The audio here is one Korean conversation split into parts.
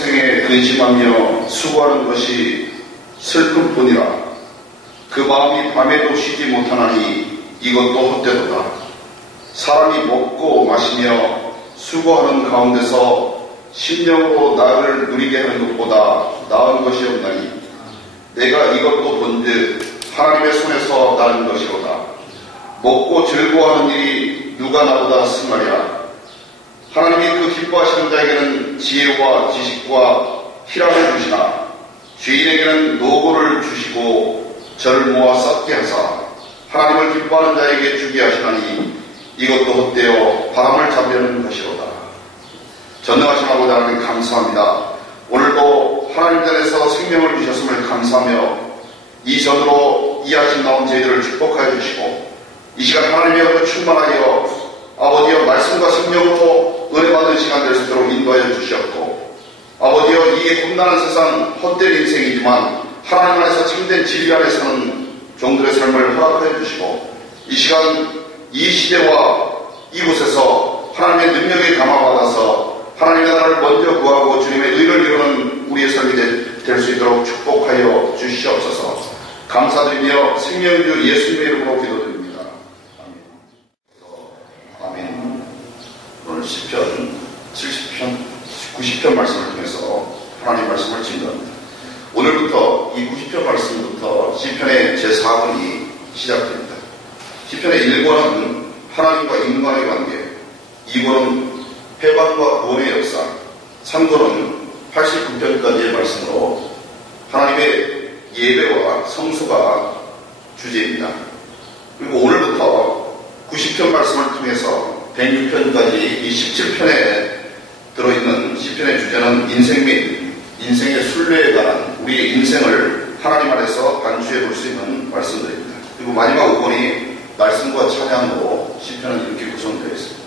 평생에 근심하며 수고하는 것이 슬픔뿐이라. 그 마음이 밤에도 쉬지 못하나니 이것도 헛되도다. 사람이 먹고 마시며 수고하는 가운데서 심령으로 나를 누리게 하는 것보다 나은 것이 없나니 내가 이것도 본즉 하나님의 손에서 나는 것이로다. 먹고 즐거워하는 일이 누가 나보다 승하랴. 하나님이 그 기뻐하시는 자에게는 지혜와 지식과 희락을 주시나 죄인에게는 노고를 주시고 저를 모아 쌓게 하사 하나님을 기뻐하는 자에게 주게 하시나니 이것도 헛되어 바람을 잡으려는 것이로다. 전능하신 아버지 하나님 감사합니다. 오늘도 하나님 전에서 생명을 주셨음을 감사하며 이 전으로 이하신 나온 저희들을 축복하여 주시고 이 시간 하나님의 은혜로 충만하여 아버지여 말씀과 성령으로 은혜 받은 시간 될 수 있도록 인도하여 주셨고 아버지여 이 험난한 세상 헛된 인생이지만 하나님 안에서 참된 진리 안에 사는 종들의 삶을 허락하여 주시고 이 시간 이 시대와 이곳에서 하나님의 능력에 감화받아서 하나님의 나라를 먼저 구하고 주님의 의를 이루는 우리의 삶이 될 수 있도록 축복하여 주시옵소서. 감사드리며 생명주 예수님의 이름으로 기도드립니다. 아멘. 오늘 시편 70편, 90편 말씀을 통해서 하나님 말씀을 증거합니다. 오늘부터 이 90편 말씀부터 시편의 제4권이 시작됩니다. 시편의 1권은 하나님과 인간의 관계, 2권은 회방과 구원의 역사, 3권은 89편까지의 말씀으로 하나님의 예배와 성수가 주제입니다. 그리고 오늘부터 90편 말씀을 통해서 106편까지 이 17편에 들어있는 시편의 주제는 인생 및 인생의 순례에 관한 우리의 인생을 하나님 안에서 반추해 볼 수 있는 말씀들입니다. 그리고 마지막 5권이 말씀과 찬양으로 시편은 이렇게 구성되어 있습니다.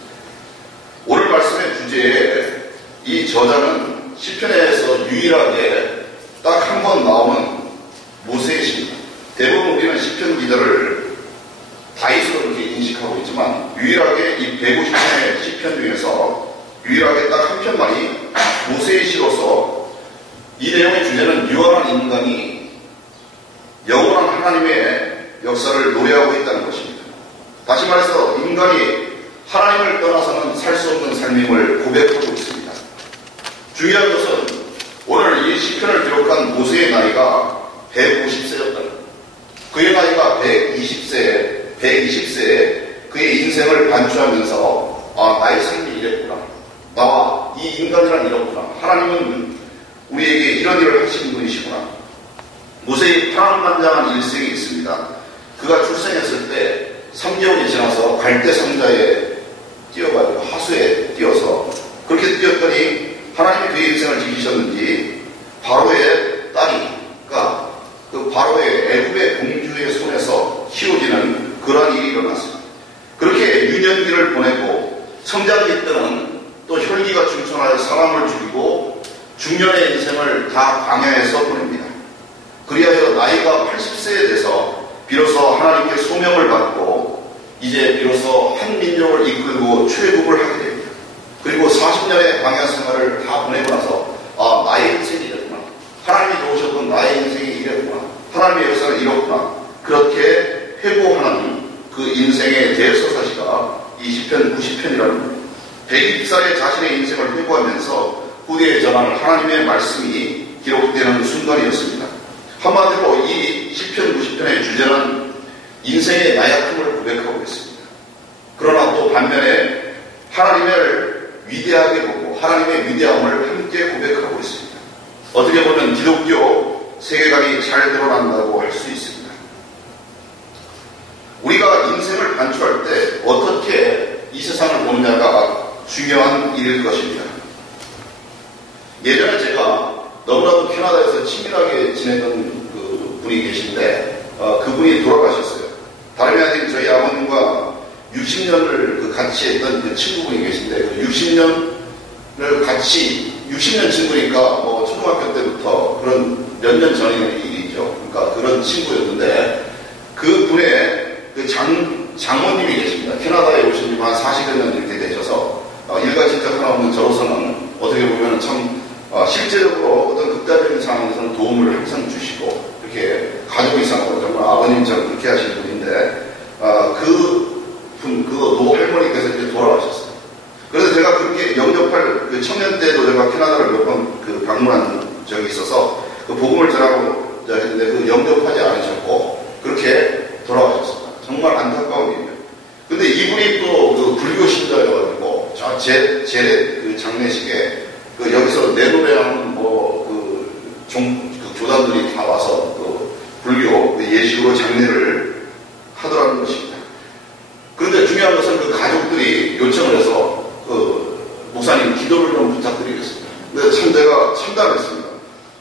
오늘 말씀의 주제에 이 저자는 시편에서 유일하게 딱 한 번 나오는 모세의 시입니다. 대부분 우리는 시편 기자를 다윗으로 이렇게 인식하고 있지만 유일하게 이 150편의 시편 중에서 유일하게 딱 한 편만이 모세의 시로서 이 내용의 주제는 유한한 인간이 영원한 하나님의 역사를 노래하고 있다는 것입니다. 다시 말해서 인간이 하나님을 떠나서는 살 수 없는 삶임을 고백하고 있습니다. 중요한 것은 오늘 이 시편을 기록한 모세의 나이가 150세였다. 그의 나이가 120세에 그의 인생을 반추하면서 나의 삶이 이랬구나. 나와 이 인간이란 이렇구나. 하나님은 우리에게 이런 일을 하시는 분이시구나. 모세의 파란만장한 일생이 있습니다. 그가 출생했을 때 3개월이 지나서 갈대 상자에 뛰어가지고 하수에 뛰어서 그렇게 뛰었더니 하나님이 그의 인생을 지키셨는지 바로의 딸이가 그 바로의 애굽의 공주의 손에서 키워지는 그러한 일이 일어났습니다. 그렇게 유년기를 보내고 성장기 때는 또 혈기가 충천하여 사람을 죽이고 중년의 인생을 다 광야에서 보냅니다. 그리하여 나이가 80세에 돼서 비로소 하나님께 소명을 받고 이제 비로소 한 민족을 이끌고 출애굽을 하게 됩니다. 그리고 40년의 광야 생활을 다 보내고 나서 나의 인생이 이랬구나. 하나님이 도우셨던 나의 인생이 이랬구나. 하나님의 역사는 이렇구나. 그렇게 회고하는 그 인생의 대서사시가 이 시편 90편이라는 120살의 자신의 인생을 회고하면서 후대에 전하는 하나님의 말씀이 기록되는 순간이었습니다. 한마디로 이 시편 90편의 주제는 인생의 나약함을 고백하고 있습니다. 그러나 또 반면에 하나님을 위대하게 보고 하나님의 위대함을 함께 고백하고 있습니다. 어떻게 보면 기독교 세계관이 잘 드러난다고 할 수 있습니다. 우리가 인생을 반추할 때 어떻게 이 세상을 보느냐가 중요한 일일 것입니다. 예전에 제가 너무나도 캐나다에서 친밀하게 지내던 그 분이 계신데 그분이 돌아가셨어요. 다름이 아닌 저희 아버님과 60년을 같이 했던 그 친구분이 계신데 그 60년을 같이 60년 친구니까 뭐 초등학교 때부터 그런 몇 년 전의 일이죠. 그러니까 그런 친구였는데 그 분의 그 장모님이 계십니다. 캐나다에 오신 지 한 40여 년 이렇게 되셔서 일가친척 하나 없는 저로서는 어떻게 보면 참 실제 도움을 항상 주시고 이렇게 가족 이상으로 정말 아버님처럼 그렇게 하신 분인데 그 노할머니께서 이제 돌아가셨어요. 그래서 제가 그렇게 영접할 그 청년 때도 제가 캐나다를 몇 번 그 방문한 적이 있어서 그 복음을 전하고 했는데 그 영접하지 않으셨고 그렇게 돌아가셨습니다. 정말 안타까운 일이에요. 근데 이분이 또 그 불교 신자여가지고 제 그 장례식에 그 여기서 내 노래하는 그 교단들이 다 와서 그 불교 그 예식으로 장례를 하더라는 것입니다. 그런데 중요한 것은 그 가족들이 요청을 해서 그 목사님 기도를 좀 부탁드리겠습니다. 근데 참 제가 참담했습니다.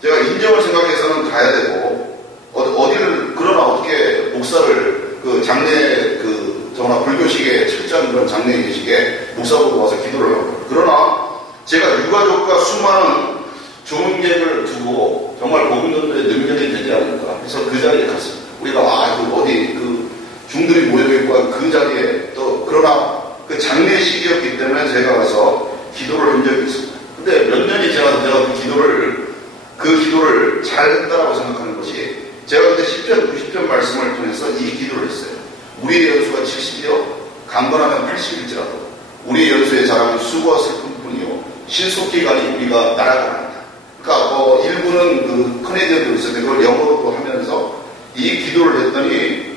제가 인정을 생각해서는 가야 되고 어디를 그러나 어떻게 목사를 그 장례 그 정말 불교식에 철저한 그런 장례 예식에 목사보고 와서 기도를 하고 그러나 제가 유가족과 수많은 조문객을 두고 정말 복음 전도에 능력이 되지 않을까 해서 그 자리에 갔습니다. 우리가 어디 그 중들이 모여있고 그 자리에 또 그러나 그 장례식이었기 때문에 제가 가서 기도를 한 적이 있습니다. 근데 몇 년이 지나서 제가 그 기도를 잘 했다라고 생각하는 것이 제가 그때 10편, 90편 말씀을 통해서 이 기도를 했어요. 우리의 연수가 70이요 강건하면 80일지라도 우리의 연수의 자랑은 수고와 슬픔뿐이요 신속히 가니 우리가 날아갑니다. 그러니까 일부는 그 커네디언도 있었는데 그걸 영어로 또 하면서 이 기도를 했더니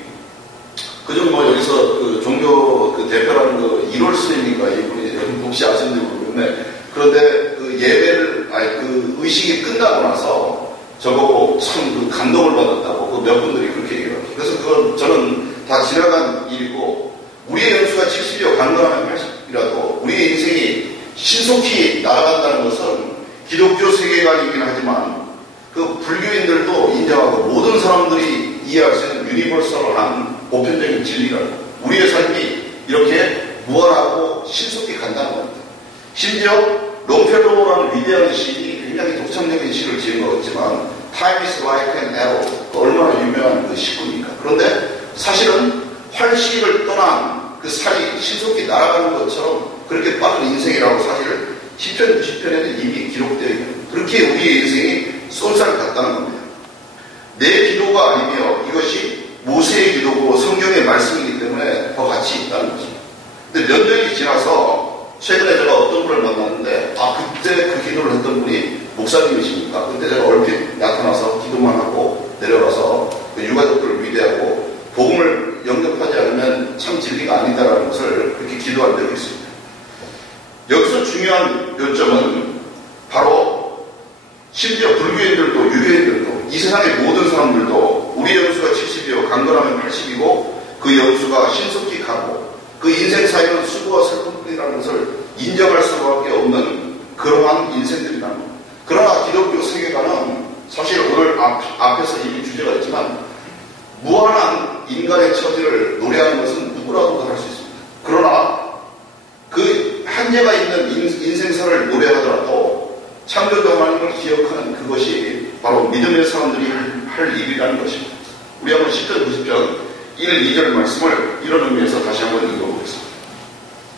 그중 여기서 그 종교 그 대표라는 그 1월 스님인가 이분이 혹시 아시는지 모르겠네. 그런데 그 예배를 그 의식이 끝나고 나서 저보고 참 그 감동을 받았다고 그 몇 분들이 그렇게 얘기를 합니다. 그래서 그건 저는 다 지나간 일이고 우리의 연수가 70이요 강건하면 80이라도 우리의 인생이 신속히 날아간다는 것은 기독교 세계관이긴 하지만 그 불교인들도 인정하고 모든 사람들이 이해할 수 있는 유니버설한 보편적인 진리라고 우리의 삶이 이렇게 무한하고 신속히 간다는 겁니다. 심지어 롱펠로우라는 위대한 시인이 굉장히 독창적인 시를 지은 것 같지만 Time is like an arrow 얼마나 유명한 그 시구입니까? 그런데 사실은 활시를 떠난 그 살이 신속히 날아가는 것처럼 그렇게 빠른 인생이라고 사실 10편, 90편에는 이미 기록되어 있는 그렇게 우리의 인생이 쏜살 같다는 겁니다. 내 기도가 아니며 이것이 모세의 기도고 성경의 말씀이기 때문에 더 가치 있다는 것입니다. 근데 몇 년이 지나서 최근에 제가 어떤 분을 만났는데 그때 그 기도를 했던 분이 목사님이십니까? 그때 제가 얼핏 나타나서 기도만 하고 내려가서 그 유가족들을 위대하고 복음을 영접하지 않으면 참 진리가 아니다라는 것을 그렇게 기도한 적이 있습니다. 여기서 중요한 요점은 바로 심지어 불교인들도 유교인들도 이 세상의 모든 사람들도 우리 연수가 70이요 강건하면 80이고 그 연수가 신속히 가고 그 인생 사이는 수고와 슬픔뿐이라는 것을 인정할 수밖에 없는 그러한 인생들이라는 겁니다. 그러나 기독교 세계관은 사실 오늘 앞에서 이미 주제가 있지만 무한한 인간의 처지를 노래하는 것은 누구라도 할 수 있습니다. 그러나 그 한계가 있는 인생사를 노래하더라도 창조주 하나님을 기억하는 그것이 바로 믿음의 사람들이 할 일이라는 것입니다. 우리 한번 10편, 90편 1, 2절 말씀을 이런 의미에서 다시 한번 읽어보겠습니다.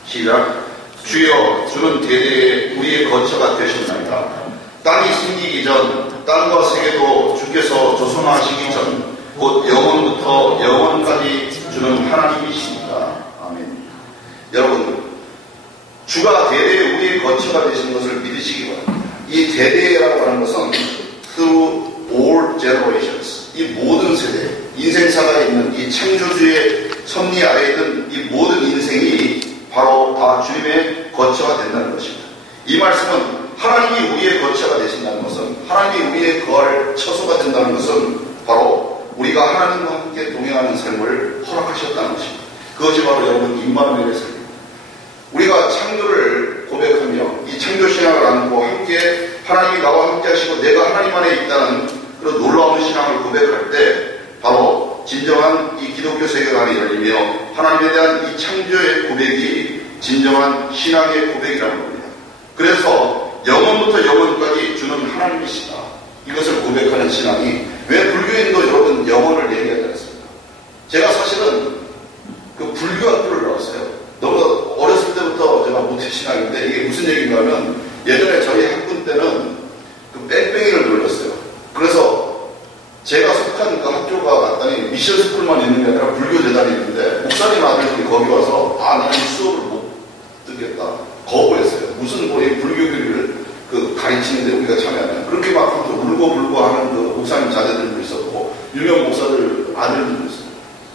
시작. 주여 주는 대대에 우리의 거처가 되셨나이다. 땅이 생기기 전 땅과 세계도 주께서 조성하시기 전 곧 영원부터 영원까지 주는 하나님이십니다. 아멘. 여러분 주가 대대에 우리의 거처가 되신 것을 믿으시기 바랍니다. 이 대대라고 하는 것은 through all generations 이 모든 세대 인생사가 있는 이 창조주의 섭리 아래에 있는 이 모든 인생이 바로 다 주님의 거처가 된다는 것입니다. 이 말씀은 하나님이 우리의 거처가 되신다는 것은 하나님이 우리의 거할 처소가 된다는 것은 바로 우리가 하나님과 함께 동행하는 삶을 허락하셨다는 것입니다. 그것이 바로 여러분 임마누엘의 삶입니다. 우리가 창조를 고백하며 이 창조신앙을 안고 함께 하나님이 나와 함께 하시고 내가 하나님 안에 있다는 그런 놀라운 신앙을 고백할 때 바로 진정한 이 기독교 세계관이 열리며 하나님에 대한 이 창조의 고백이 진정한 신앙의 고백이라는 겁니다. 그래서 영원부터 영원까지 주는 하나님이시다. 이것을 고백하는 신앙이 왜 불교인도 여러분 영혼을 얘기하지 않습니까? 제가 사실은 그 불교 학교를 나왔어요. 너무 어렸을 때부터 제가 모태신앙인데 이게 무슨 얘기인가 하면 예전에 저희 학군 때는 그 뺑뺑이를 돌렸어요. 그래서 거기 와서 나는 수업을 못 듣겠다. 거부했어요. 무슨 뭐 이 불교교리를 가르치는데 우리가 참여하냐. 그렇게 막 울고불고 하는 목사님 자제들도 있었고, 유명 목사들 아들들도 있었고.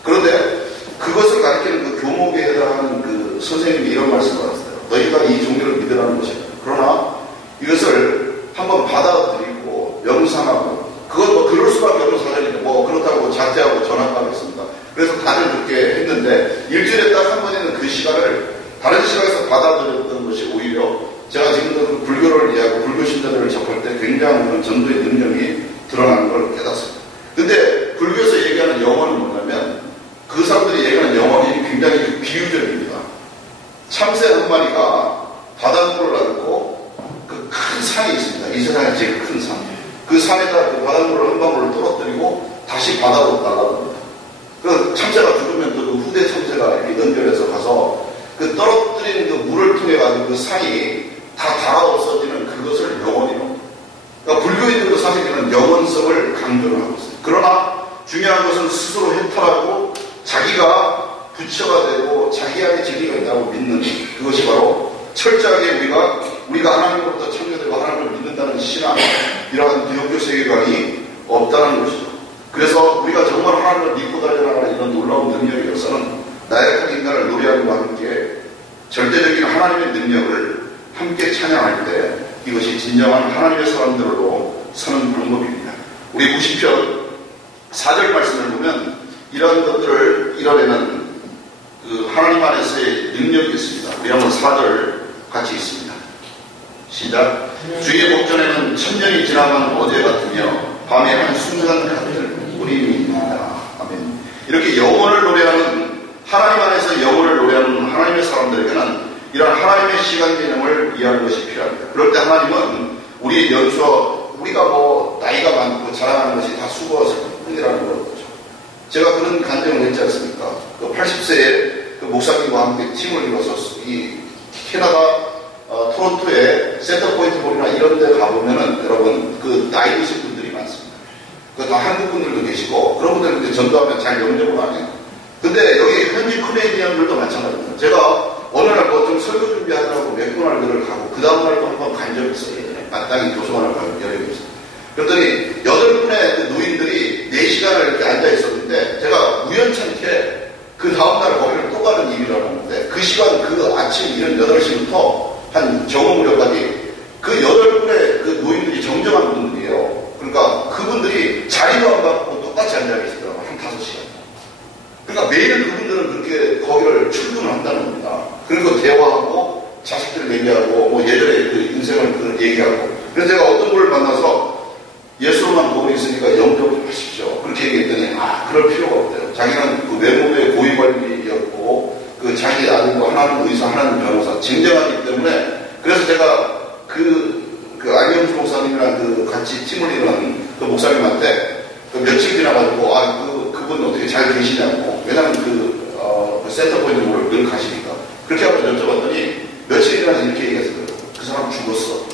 그런데 그것을 가르치는 교목에 해당하는 선생님이 이런 말씀을 하셨어요. 너희가 이 종교를 믿으라는 것이다. 그러나 이것을 한번 받아들이고 명상하고, 그건 뭐 그럴 수밖에 없는 사정인데 뭐 그렇다고 자퇴하고 전학가겠습니다. 그래서 다들 그렇게 했는데 일주일에 딱 한 번에는 그 시간을 다른 시간에서 받아들였던 것이 오히려 제가 지금도 그 불교를 이해하고 불교 신자들을 접할 때 굉장한 그런 전도의 능력이 드러나는 걸 깨닫습니다. 근데 불교에서 얘기하는 영혼은 뭐냐면 그 사람들이 얘기하는 영혼이 굉장히 비유적입니다. 참새 한 마리가 바닷물을 안고 그 큰 산이 있습니다. 이 세상에 제일 큰 산. 그 산에다 그 바닷물을 한 방울을 떨어뜨리고 다시 바다로 날아갑니다. 그 참새가 죽으면 또 그 후대 참새가 이렇게 연결해서 가서 그 떨어뜨린 그 물을 통해 가지고 그 산이 다 닳아 없어지는 그것을 영혼이라고. 그러니까 불교인들도 사실 그런 영혼성을 강조를 하고 있어요. 그러나 중요한 것은 스스로 해탈하고 자기가 부처가 되고 자기 안에 진리가 있다고 믿는 그것이 바로 철저하게 우리가 하나님으로부터 창조되고 하나님을 믿는다는 신앙, 이러한 기독교 세계관이 없다는 것이죠. 그래서 우리가 정말 하나님을 믿고 달려나가는 이런 놀라운 능력의 역사는 나약한 인간을 노래함과 함께 절대적인 하나님의 능력을 함께 찬양할 때 이것이 진정한 하나님의 사람들로 사는 방법입니다. 우리 90편 4절 말씀을 보면 이런 것들을 이뤄내는 하나님 안에서의 능력이 있습니다. 우리 한번 4절 같이 있습니다. 시작. 주의 목전에는 천년이 지나간 어제 같으며 밤의 한 순간 같을 뿐입니다. 아멘. 이렇게 영혼을 노래하는, 하나님 안에서 영혼을 노래하는 하나님의 사람들에게는 이런 하나님의 시간 개념을 이해하는 것이 필요합니다. 그럴 때 하나님은 우리의 연수와 우리가 뭐 나이가 많고 자랑하는 것이 다 수고와 슬픔이라는 거죠. 제가 그런 간증을 했지 않습니까? 80세에 그 목사님과 함께 팀을 이뤄서 이 캐나다 토론토에 센터포인트 몰이나 이런 데 가보면은 여러분 그 나이 드신 분들이 많습니다. 그 다 한국 분들도 계시고 그런 분들은 전도하면 잘 영접을 안 해요. 근데 여기 현지 커네디언들도 마찬가지입니다. 제가 어느 날 뭐 좀 설교 준비하느라고 맥도날드를 가고 그 다음날도 한번 간 적이 있어요. 마땅히 도서관을 가고 여러 개 있어요. 그랬더니 8분의 그 노인들이 4시간을 이렇게 앉아 있었는데 제가 우연찮게 그 다음날 거기를 또 가는 일이라고 하는데 그 시간 그 아침 이런 8시부터 한 정오 무렵까지 그 8분의 그 노인들이 정정한 분들이에요. 그러니까 그분들이 자리도 안 받고 똑같이 앉아 계시더라고요. 한 5시간. 그러니까 매일 그분들은 그렇게 거기를 출근을 한다는 겁니다. 그리고 대화하고 자식들 얘기하고 뭐 예전에 그 인생을 얘기하고. 그래서 제가 어떤 분을 만나서 예수로만 보고 있으니까 영접을 하십시오. 그렇게 얘기했더니 그럴 필요가 없대요. 자기는 그 외모의 고위관리였고 그 자기 아들과 하나는 의사 하나는 변호사 쟁쟁하기 때문에 그래서 제가 그 안영주 목사님이랑 그 같이 팀을 이루는 그 목사님한테 그 며칠 지나가지고 그분 어떻게 잘 계시냐고. 왜냐면 그 센터포인트를 늘 가시니까. 그렇게 하고 여쭤봤더니 며칠 지나서 이렇게 얘기했어요. 그 사람 죽었어.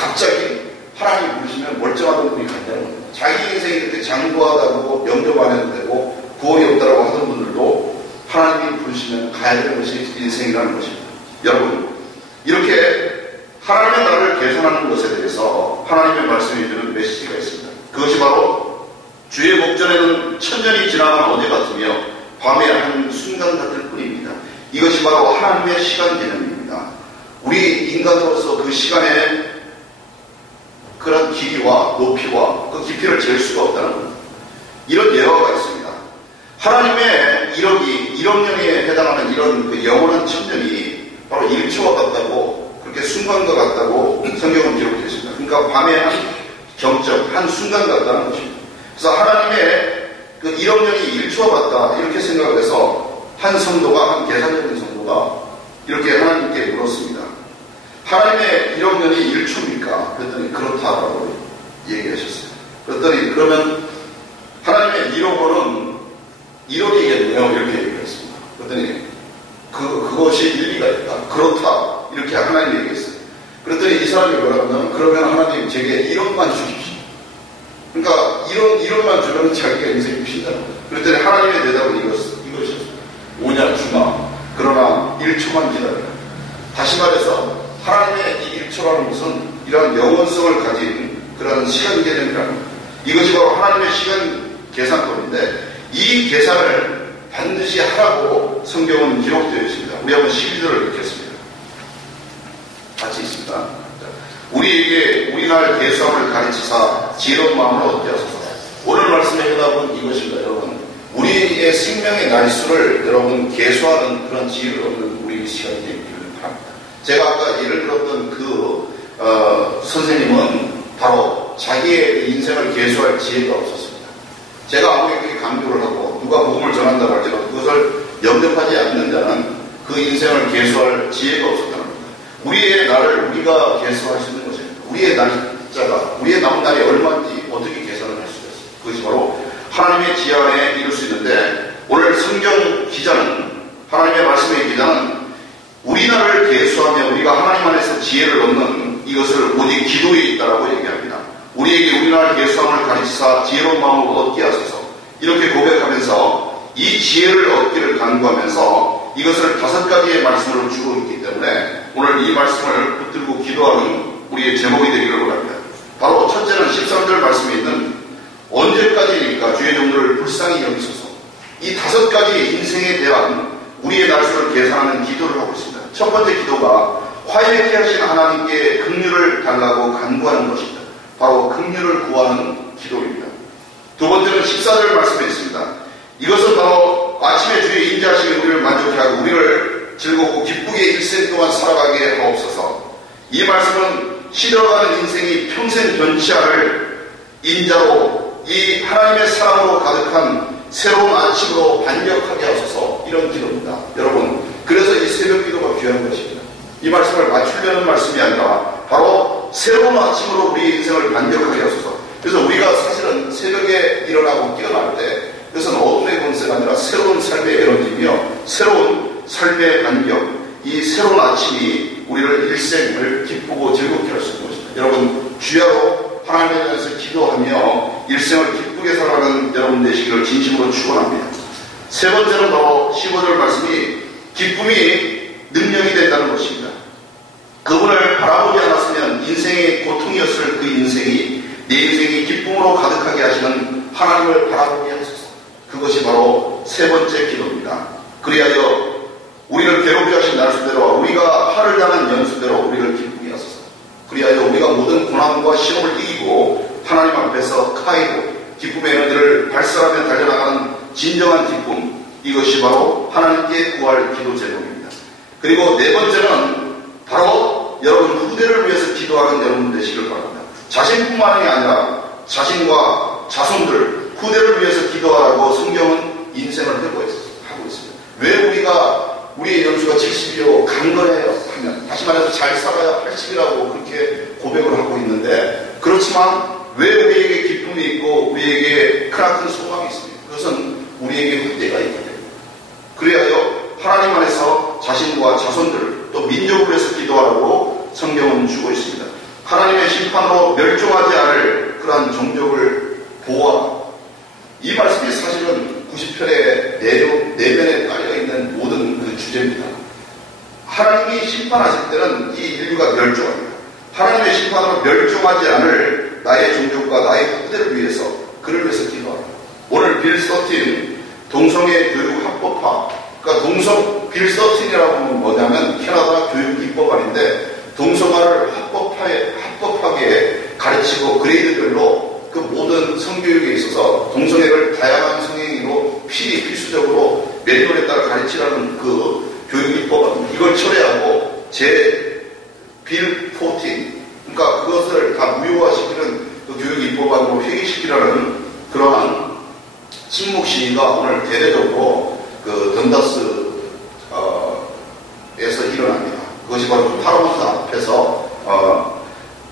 갑자기 하나님이 부르시면 멀쩡하던 분이 간다는 거예요. 자기 인생이 그렇게 장구하다고 영접 안 해도 되고 구원이 없다라고 하던 분들도 하나님이 부르시면 가야 되는 것이 인생이라는 것입니다. 여러분, 이렇게 하나님의 나라를 개선하는 것에 대해서 하나님의 말씀이 주는 메시지가 있습니다. 그것이 바로 주의 목전에는 천년이 지나간 어제 같으며 밤의 한 순간 같을 뿐입니다. 이것이 바로 하나님의 시간 개념입니다. 우리 인간으로서 그 시간에 그런 길이와 높이와 그 깊이를 잴 수가 없다는 겁니다. 이런 예화가 있습니다. 하나님의 1억 년에 해당하는 이런 그 영원한 천년이 바로 1초와 같다고, 그렇게 순간과 같다고 성경은 기록되어 있습니다. 그러니까 밤의 한 경적, 한 순간 같다는 것입니다. 그래서 하나님의 그 1억 년이 1초와 같다 이렇게 생각을 해서 한 성도가, 한 계산적인 성도가 이렇게 하나님께 물었습니다. 하나님의 1억 년이 1초입니까? 그랬더니 그렇다라고 얘기하셨어요. 그랬더니 그러면 하나님의 1억 원은 1억이겠네요. 이렇게 얘기했습니다. 그랬더니 그것이 일리가 있다. 그렇다. 이렇게 하나님이 얘기했어요. 그랬더니 이 사람이 뭐라고 하냐면 그러면 하나님 제게 1억만 주십시오. 그러니까 1억만 주면 자기가 인생이 피신다는 거예요. 그랬더니 하나님의 대답은 이것이었습니다. 오냐 주마. 그러나 1초만 기다려라. 다시 말해서 하나님의 이 1초라는 것은 이러한 영원성을 가진 그런 시간 개념이라는 겁니다. 이것이 바로 하나님의 시간 계산법인데 이 계산을 반드시 하라고 성경은 기록되어 있습니다. 우리 한번 12절을 읽겠습니다. 같이 있습니다. 우리에게 우리날 계수함을 가르치사 지혜로운 마음으로 얻게 하소서. 오늘 말씀의 해답은 이것입니다. 여러분, 우리의 생명의 날수를 여러분 계수하는 그런 지혜를 얻는 우리 시간이 되기를 바랍니다. 제가 아까 예를 들었던 그 선생님은 바로 자기의 인생을 계수할 지혜가 없었습니다. 제가 아무리 그렇게 강조를 하고 누가 복음을 전한다고 할지라도 그것을 영접하지 않는 자는 그 인생을 계수할 지혜가 없었다는 겁니다. 우리의 날을 우리가 계수할 수 있는 것입니다. 우리의 날짜가, 우리의 남은 날이 얼마인지 어떻게 계산을 할 수가 있습니다. 그것이 바로 하나님의 지혜 안에 이룰 수 있는데, 오늘 성경 기자는, 하나님의 말씀의 기자는 우리 날을 계수하며 우리가 하나님 안에서 지혜를 얻는 이것을 오직 기도에 있다라고 얘기합니다. 우리에게 우리 날 계수함을 가르치사 지혜로운 마음을 얻게 하소서. 이렇게 고백하면서 이 지혜를 얻기를 간구하면서 이것을 5가지의 말씀으로 주고 있기 때문에 오늘 이 말씀을 붙들고 기도하는 우리의 제목이 되기를 원합니다. 바로 첫째는 13절 말씀에 있는 언제까지입니까? 주의 종들을 불쌍히 여기소서. 이 5가지 인생에 대한 우리의 날수를 계산하는 기도를 하고 있습니다. 첫 번째 기도가 화해케 하신 하나님께 긍휼을 달라고 간구하는 것입니다. 바로 긍휼을 구하는 기도입니다. 두 번째는 14절 말씀에 있습니다. 이것은 바로 아침에 주의 인자하심이 우리를 만족케 하고 우리를 즐겁고 기쁘게 일생 동안 살아가게 하옵소서. 이 말씀은 시들어가는 인생이 평생 변치 않을 인자로 이 하나님의 사랑으로 가득한 새로운 아침으로 반격하게 하소서. 이런 기도입니다. 여러분, 그래서 이 새벽 기도가 귀한 것입니다. 이 말씀을 맞추려는 말씀이 아니라 바로 새로운 아침으로 우리 인생을 반격하게 하소서. 그래서 우리가 사실은 새벽에 일어나고 깨어날 때 그것은 어둠의 권세가 아니라 새로운 삶의 에너지이며 새로운 삶의 반격, 이 새로운 아침이 우리를 일생을 기쁘고 즐겁게 할 수 있는 것입니다. 여러분, 주야로 하나님에 대해서 기도하며 일생을 기쁘게 살아가는 여러분 되시기를 진심으로 축원합니다. 세 번째는 바로 15절 말씀이 기쁨이 능력이 된다는 것입니다. 그분을 바라보지 않았으면 인생의 고통이었을 그 인생이 내 인생이 기쁨으로 가득하게 하시는 하나님을 바라보게 하소서. 그것이 바로 세 번째 기도입니다. 그리하여 우리를 괴롭게 하신 날수대로 우리가 화를 당한 연수대로 우리를 기쁘게 하소서. 그리하여 우리가 모든 고난과 시험을 이기고 하나님 앞에서 카이고 기쁨의 에너지를 발산하며 달려나가는 진정한 기쁨, 이것이 바로 하나님께 구할 기도 제목입니다. 그리고 네 번째는 바로 여러분 후대를 위해서 기도하는 여러분 되시길 바랍니다. 자신뿐만이 아니라 자신과 자손들, 후대를 위해서 기도하라고 성경은 인생을 하고 있습니다. 왜 우리가 우리의 연수가 70이요 간 거예요 하면, 다시 말해서 잘 살아야 80이라고 그렇게 고백을 하고 있는데, 그렇지만 왜 우리에게 기쁨이 있고 우리에게 크나큰 소망이 있습니까? 그것은 우리에게 후대가 있기 때문입니다. 그래야요 하나님 안에서 자신과 자손들 또 민족을 위해서 기도하라고 성경은 주고 있습니다. 하나님의 심판으로 멸종하지 않을 그러한 종족을 보호하라. 이 말씀이 사실은 90편의 내면에 깔려있는 모든 그 주제입니다. 하나님이 심판하실 때는 이 인류가 멸종합니다. 하나님의 심판으로 멸종하지 않을 나의 종족과 나의 후대를 위해서, 그를 위해서 기도하라. 오늘 빌 서틴 동성애 교육 합법화, 그러니까 빌 서틴이라고 하면 뭐냐면 캐나다 교육 입법안인데, 동성애를 합법하게 가르치고 그레이드별로 그 모든 성교육에 있어서 동성애를 다양한 성행위로 필수적으로 매뉴얼에 따라 가르치라는 그 교육 입법안, 이걸 철회하고 빌 14, 그러니까 그것을 다 무효화시키는 그 교육 입법안으로 회귀시키라는 그러한 침묵 시위가 오늘 대대적으로 그 던다스에서 일어납니다. 그것이 바로 파라몬트 앞에서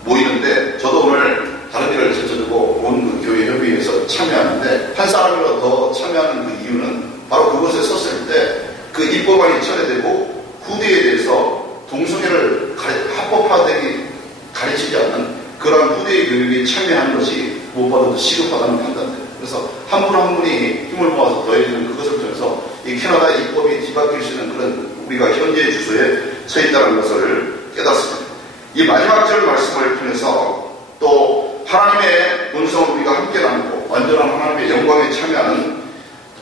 모이는데, 저도 오늘 다른 일을 제쳐두고 온 그 교회 협의회에서 참여하는데, 한 사람이라도 더 참여하는 그 이유는 바로 그것에 섰을 때 그 입법안이 철회되고 후대에 대해서 동성애를 합법화되게 가르치지 않는 그러한 후대의 교육에 참여하는 것이 무엇보다도 시급하다는 판단돼요. 그래서 한 분 한 분이 힘을 모아서 더해주는 그것을 통해서 이 캐나다 입법이 뒤바뀔 수 있는 그런 우리가 현재의 주소에 서 있다는 것을 깨닫습니다. 이 마지막 절 말씀을 통해서 또 하나님의 본성을 우리가 함께 나누고 완전한 하나님의 영광에 참여하는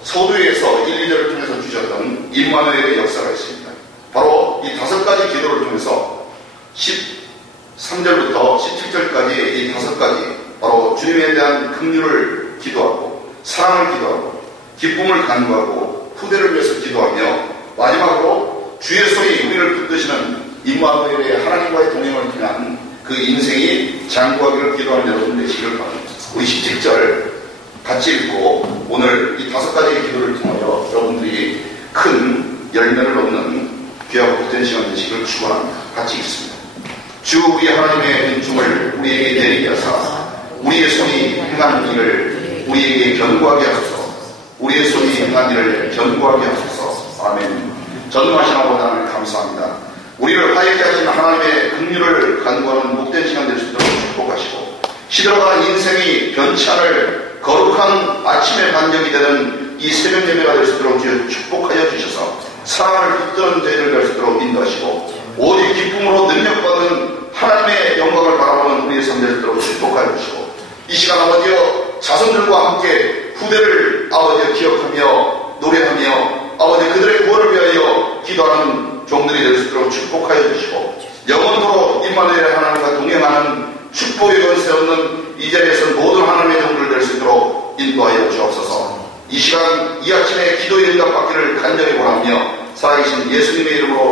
서두에서 1, 2절을 통해서 주셨던 임마누엘의 역사가 있습니다. 바로 이 5가지 기도를 통해서 13절부터 17절까지 이 5가지 바로 주님에 대한 긍휼을 기도하고 사랑을 기도하고 기쁨을 간구하고 후대를 위해서 기도하며 마지막으로 주의 손이 우리를 붙드시는 임마누엘의 하나님과의 동행을 통한 그 인생이 장구하기를 기도하는 여러분 되시기를 바랍니다. 우리 17절 같이 읽고 오늘 이 5가지의 기도를 통하여 여러분들이 큰 열매를 얻는 귀하고 복된 시간 되시기를 축원합니다. 같이 읽습니다. 주 우리 하나님의 은총을 우리에게 내리게 하사 우리의 손이 행한 일을 우리에게 견고하게 하소서. 우리의 손이 행한 일을 견고하게 하소서. 아멘. 전능하신 아버지 하나님 감사합니다. 우리를 화해케 하신 하나님의 긍휼을 간구하는 복된 시간 될 수 있도록 축복하시고 시들어가는 인생이 변치 않을 거룩한 아침의 반격이 되는 이 새벽 예배가 될 수 있도록 축복하여 주셔서 사랑을 붙드는 저희들 될 수 있도록 인도하시고 오직 기쁨으로 능력받은 하나님의 영광을 바라보는 우리의 삶 될 수 있도록 축복하여 주시고 이 시간 아버지여 자손들과 함께 후대를 아버지여 기억하며 노래하며 아버지 그들의 구원을 위하여 기도하는 종들이 될 수 있도록 축복하여 주시고 영원토록 임마누엘의 하나님과 동행하는 축복의 권세 없는 이 자리에서 모든 하나님의 종들 될 수 있도록 인도하여 주옵소서. 이 시간 이 아침에 기도의 응답받기를 간절히 원하며 살아계신 예수님의 이름으로